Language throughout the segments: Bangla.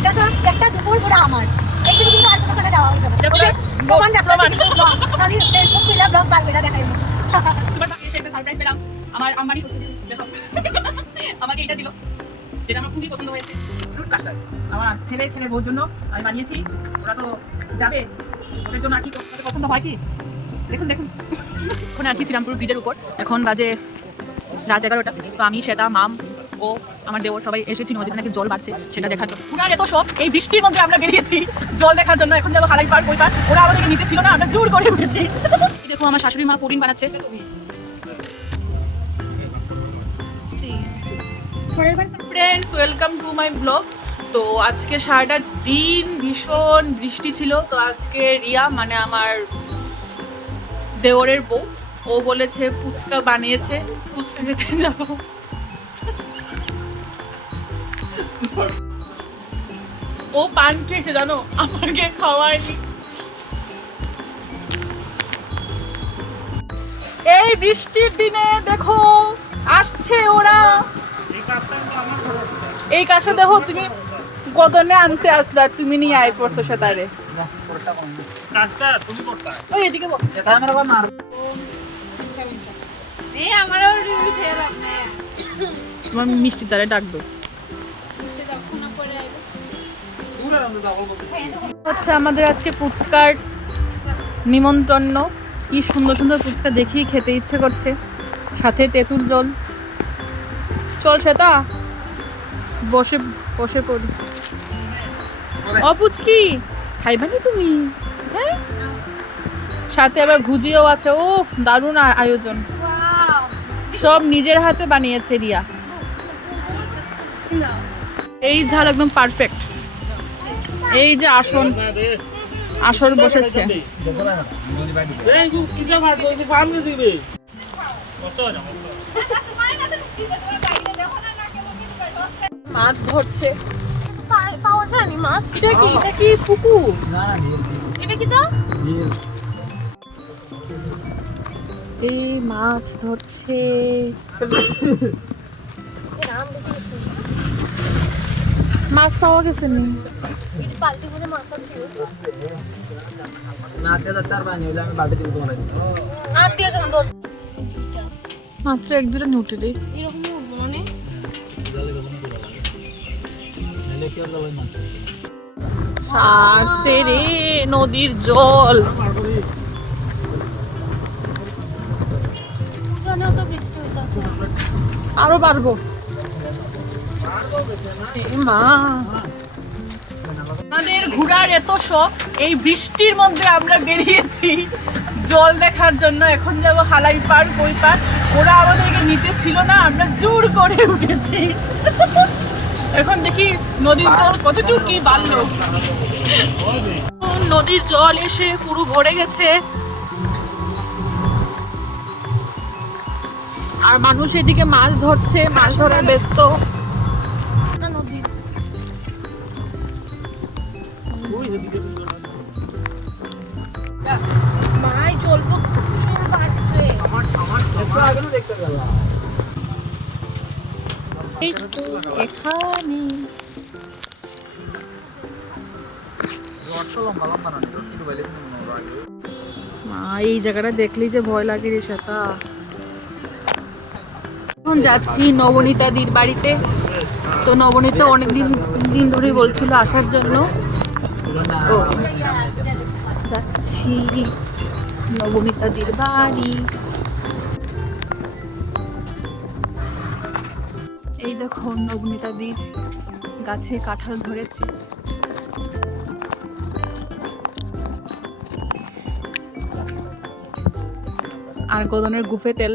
খাইতেছ একটা দুপুর পুরো আমার একদিন কিন্তু আর কোথাও যাওয়া হবে না প্রমাণ প্রমাণ আমি ফেসবুক খুলে ব্লগ বারবার দেখাইবো এবার বাকি একটা সারপ্রাইজ পেলাম আমার আম্মানি শ্বশুর দেখো আমাকে এটা দিল যেটা আমার খুবই পছন্দ হয়েছে ফ্রুট কাস্টার্ড আমার ছেলের বউর জন্য আমি বানিয়েছি ওরা তো যাবে ওদের জন্য আর কি করতে পছন্দ হয় কি দেখুন দেখুন এখন আছি শ্রীরামপুর ব্রিজের উপর এখন বাজে রাত 11টা তো আমি শ্বেতা মাম ও আমার দেওর সবাই এসেছি নদীতে নাকি জল বাড়ছে সেটা দেখার জন্য পুরার এত সব এই বৃষ্টির মধ্যে আমরা বেরিয়েছি জল দেখার জন্য এখন যাবো হালাই পার ওই পার ওরা আমাদেরকে নিতে ছিল না আমরা জোর করে উঠেছি দেখো আমার শাশুড়ি মা পুডিং বানাচ্ছে friends welcome to my blog তো আজকে সারাটা দিন ভীষণ বৃষ্টি ছিল তো আজকে রিয়া মানে আমার দেওরের বউ ও বলেছে ফুচকা বানিয়েছে ফুচকা খেতে যাবো ও পান খেয়েছে জানো আমাকে খাওয়ায়নি এই বৃষ্টির দিনে দেখো আসছে ওরা এই কাজটা দেখো তুমি কদনে আনতে আসলা তুমি নিয়ে আই পড়ছো সেটারে ওই এদিকে তোমার মিষ্টি তারে ডাকবে হচ্ছে আমাদের আজকে ফুচকার নিমন্ত্রণ কি সুন্দর সুন্দর ফুচকা দেখেই খেতে ইচ্ছে করছে সাথে তেঁতুল জল চল সেটা বসে বসে পড়ি অপুচকি খাইবানি তুমি হ্যাঁ সাথে আবার ভুজিও আছে ও দারুণ আয়োজন সব নিজের হাতে বানিয়েছে রিয়া এই ঝাল একদম পারফেক্ট এই যে আসর বসেছে মাছ ধরছে পাওয়া যায়নি মাছ এটা কি পুকু এটা কি তো এই মাছ ধরছে মাছ পাওয়া গেছে নি বালতি ভরে মাছ আছে আর দিয়ে কেন ধর মাত্র এক দুটো নুটে রে এরকমই উঠবো মানে সারছে রে নদীর জল জানেও তো বৃষ্টি হইতাছে আরো বাড়বো মা আমাদের ঘোরার এত শখ এই বৃষ্টির মধ্যে আমরা বেরিয়েছি জল দেখার জন্য এখন যাবো হালাই পার কই পার ওরা আমাদেরকে নিতে ছিল না আমরা জোর করে উঠেছি এখন দেখি নদীর জল কতটুকু কি বাড়লো নদীর জল এসে পুরো ভরে গেছে আর মানুষ এদিকে মাছ ধরছে মাছ ধরায় ব্যস্ত মাই জল প্রচুর বাড়ছে এই তো এখানে মা এই জায়গাটা দেখলেই যে ভয় লাগে রে সেটা এখন যাচ্ছি নবনীতাদির বাড়িতে তো নবনীতা অনেকদিন ধরে বলছিল আসার জন্য ও যাচ্ছি নবনীতাদির বাড়ি এই দেখো নবনীতাদির গাছে কাঁঠাল ধরেছে আর গদনের গুফে তেল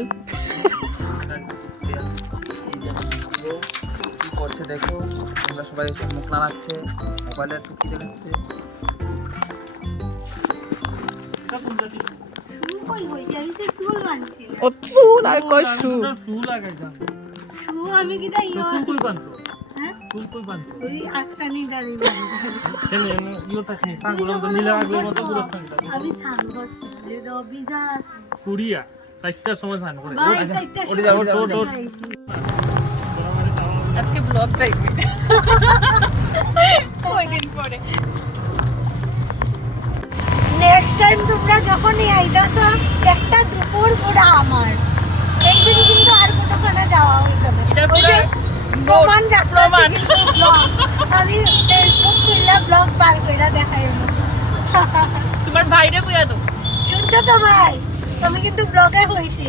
করছে দেখো আমরা সবাই এসে মুখ নাড়াচ্ছে মোবাইলের টুকি দেখাচ্ছে কই হইছে আমি তো চুল বানছি ও চুল আর কই চুল চুল আমি কি দাই ফুল বানতো হ্যাঁ ফুল বানতো ওই আস্তানি ডালি কেন ইওটা খেয়ে পাগল তো নীলা আগলে মতো পুরো সংখ্যা আমি সান করছি রে রবিজা আছে কুড়িয়া 4টার সময় স্নান করে ভাই সাইডটা ওরে যাও আজকে ব্লগ দেখবে ওই করে। নেক্সট টাইম তোমরা যখনই আইতাছো একটা দুপুর পুরা আমার একদিন কিন্তু আর কোনোখানে যাওয়া হইতো না। এটা ওই যে প্রমাণ রাখতেছি প্রমাণ। কিন্তু vlog। আমি ফেসবুক খুললে ব্লগ পার কইরা দেখাই তোমার ভাইরে কইয়া তো শুনছো তো ভাই, আমি কিন্তু ব্লগে হইছি।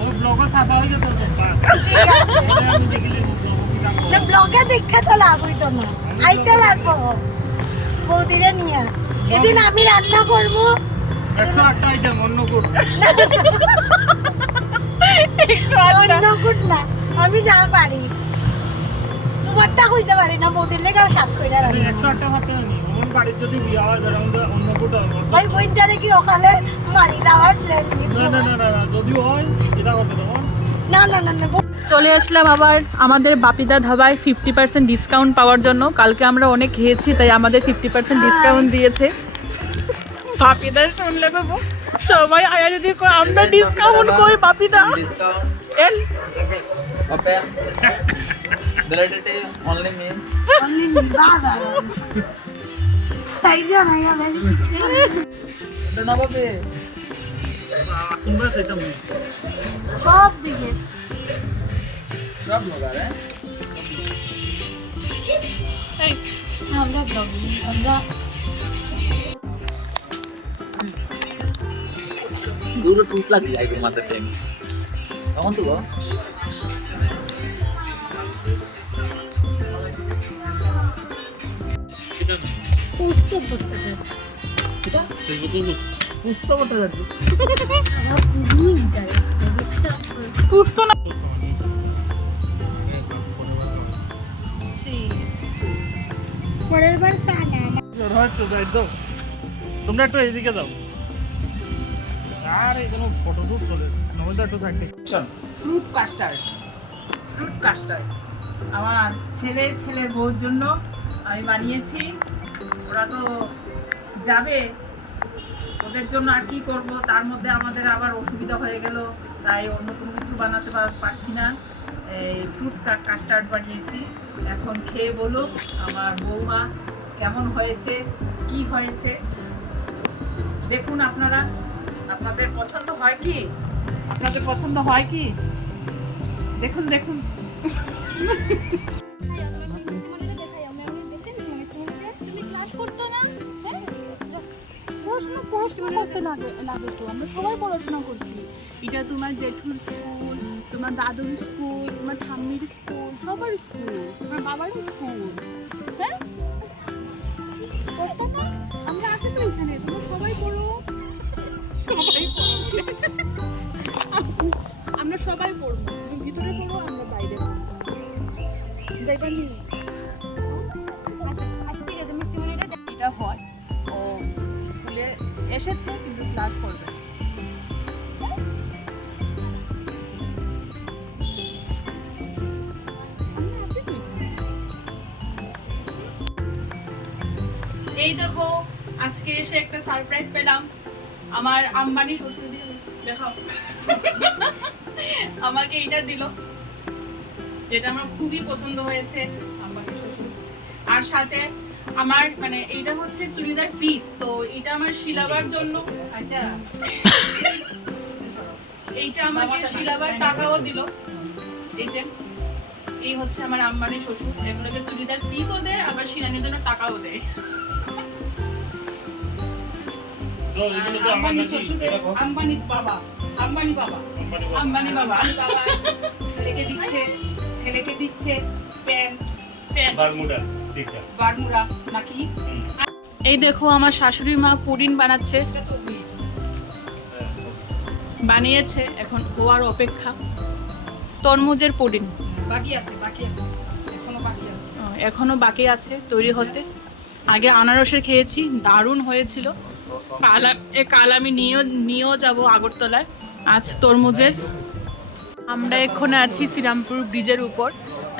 ও ব্লগার সাদা হয়ে যেত বাস ঠিক আছে, আমি দেখিলে ব্লগ না ব্লগে দেখে তো লাভ হইতো না, আইতে লাগবো বৌদিরে নিয়ে। এদিন আমি রান্না করবো 108টা আইটেম অন্য কোড 108টা। অন্য গুড না, আমি যা পারি তোমারটা হইতে পারি না, বৌদির লেগেও সাত কইরা রান্না করবো। 108টা হাতে নি ওমন বাড়ির যদি বিয়া হয় ধরো অন্য কোড ভাই বইনটারে কি ওখানে মারি দেওয়ার প্ল্যান না না না না যদি হয় এটা হবে তখন না না না না চলে আসলাম আবার আমাদের বাপিদা ধাবায় 50% ডিসকাউন্ট পাওয়ার জন্য। কালকে আমরা অনেক খেয়েছি তাই আমাদের 50% ডিসকাউন্ট দিয়েছে। বাপিদা শুনলে গো সবাই আয়া যদি কয় আমরা ডিসকাউন্ট কই বাপিদা ডিসকাউন্ট এল open validity only mean only বাবা সাইড না ইয়া বেশি এটা না পাবে তোমরা সেটা সব দিকে সব লোক আরে এই আমরা ব্লগ আমরা দুটো টুট লাগি যায় মাথার টাইম তখন তো সেটা পোস্ট করতে চাই ফেসবুকে বুঝতে করতে যাচ্ছি আমরা পুরোই যাই বিশ্বাস করো। বুঝতো না পরের বার সানা হয়তো যাই দাও তোমরা একটু এদিকে যাও আর এখানে ফটো শুট চলে নয়তো একটু সাইড চল ফ্রুট কাস্টার্ড। ফ্রুট কাস্টার্ড আমার ছেলের বউর জন্য আমি বানিয়েছি। ওরা তো যাবে, ওদের জন্য আর কি করব, তার মধ্যে আমাদের আবার অসুবিধা হয়ে গেল, তাই অন্য কোনো কিছু বানাতে পারছি না। এই ফ্রুট কাস্টার্ড বানিয়েছি। এখন খেয়ে বলুক আমার বৌমা কেমন হয়েছে, কি হয়েছে। দেখুন আপনারা, আপনাদের পছন্দ হয় কি, আপনাদের পছন্দ হয় কি, দেখুন দেখুন। তুমি ক্লাস করতে না? হ্যাঁ? পড়াশোনা করতে লাগে তো, আমরা সবাই পড়াশোনা করছি। এটা তোমার জেঠুর স্কুল, তোমার দাদুর স্কুল, তোমার ঠাম্মির স্কুল, সবার স্কুল, তোমার বাবার স্কুল। হ্যাঁ করতে না? আমরা আছি তো এখানে, তোমরা সবাই পড়ো, সবাই পড়ো বলে। আমরা সবাই পড়বো, তুমি ভিতরে পড়ো, আমরা বাইরে যাইবা নি। আচ্ছা ঠিক আছে, মিষ্টি মনিটা এটা হয়, ও স্কুলে এসেছে কিন্তু ক্লাস করবে না। এই দেখো আজকে এসে একটা সারপ্রাইজ পেলাম। আমার আম্বানি শ্বশুর দেখাও আমাকে এইটা দিল, যেটা আমার খুবই পছন্দ হয়েছে আম্বানি শ্বশুর। আর সাথে আমার মানে এইটা হচ্ছে চুড়িদার পিস, তো এটা আমার শিলাবার জন্য। আচ্ছা এইটা আমাকে শিলাবার টাকাও দিল। এই যে এই হচ্ছে আমার আম্বানি শ্বশুর, এগুলোকে চুড়িদার পিসও দেয় আবার শিলানির জন্য টাকাও দেয়। তো এগুলো তো আমার আম্বানি কাছে শ্বশুরের এটা কত? আম্বানি বাবা আম্বানি বাবা আম্বানি বাবা ছেলেকে দিচ্ছে প্যান্ট বারমুডা দেখা বারমুড়া নাকি। এই দেখো আমার শাশুড়ি মা পুডিং বানাচ্ছে, বানিয়েছে, এখন হওয়ার অপেক্ষা। তরমুজের পুডিং বাকি আছে এখনো বাকি আছে তৈরি হতে। আগে আনারসের খেয়েছি, দারুণ হয়েছিল। কাল আমি নিয়েও যাব আগরতলায়। আজ তরমুজের। আমরা এখন আছি শ্রীরামপুর ব্রিজের উপর,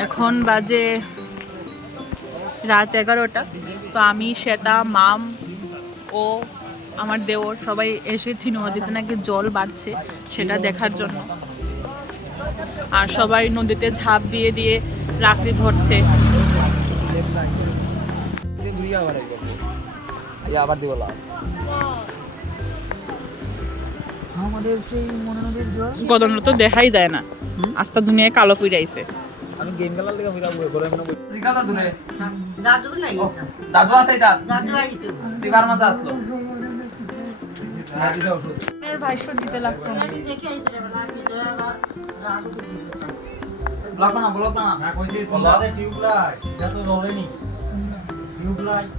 এখন বাজে রাত 11টা। তো আমি, শ্বেতা, মাম ও আমার দেওর সবাই এসেছি নদীতে নাকি জল বাড়ছে সেটা দেখার জন্য। আর সবাই নদীতে ঝাঁপ দিয়ে দিয়ে রাখড়ি ধরছে। দিয়ে আবার এই করবো আবার দিব লাভ আমাদের সেই মনে নদীর জল গদন তো দেখাই যায় না আস্তা দুনিয়ায় কালো ফিরাইছে আমি গেম খেলার দিকে ফিরা বলে মনে জিজ্ঞাসা দূরে দাদু নাই দাদু আছে এটা দাদু আইছে সিগার মাঝে আসলো দিছে ওষুধ এর ভাষ্য দিতে লাগতো দেখি আইছে রে বাবা আমি তো আবার দাদু ব্লক না না কইছি তোমাদের টিউব লাইট এটা তো জ্বলেনি টিউব লাইট